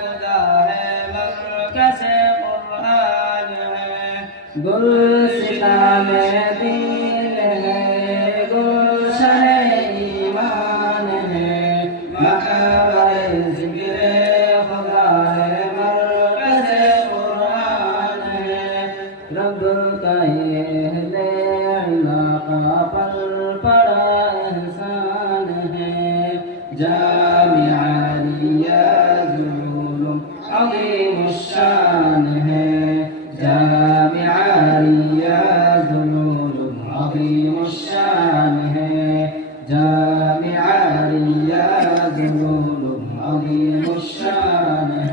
خدا ہے مرکز قرآن ہے، گلشن دین ہے، گلشن ایمان ہے، محور ذکر خدا ہے مرکز قرآن ہے، رب کا یہ علاقہ پر پڑا احسان ہے، جامعہ ریاض العلوم عظیم الشان ہے، جامعہ ریاض العلوم عظیم الشان ہے، جامعہ ریاض العلوم عظیم الشان ہے۔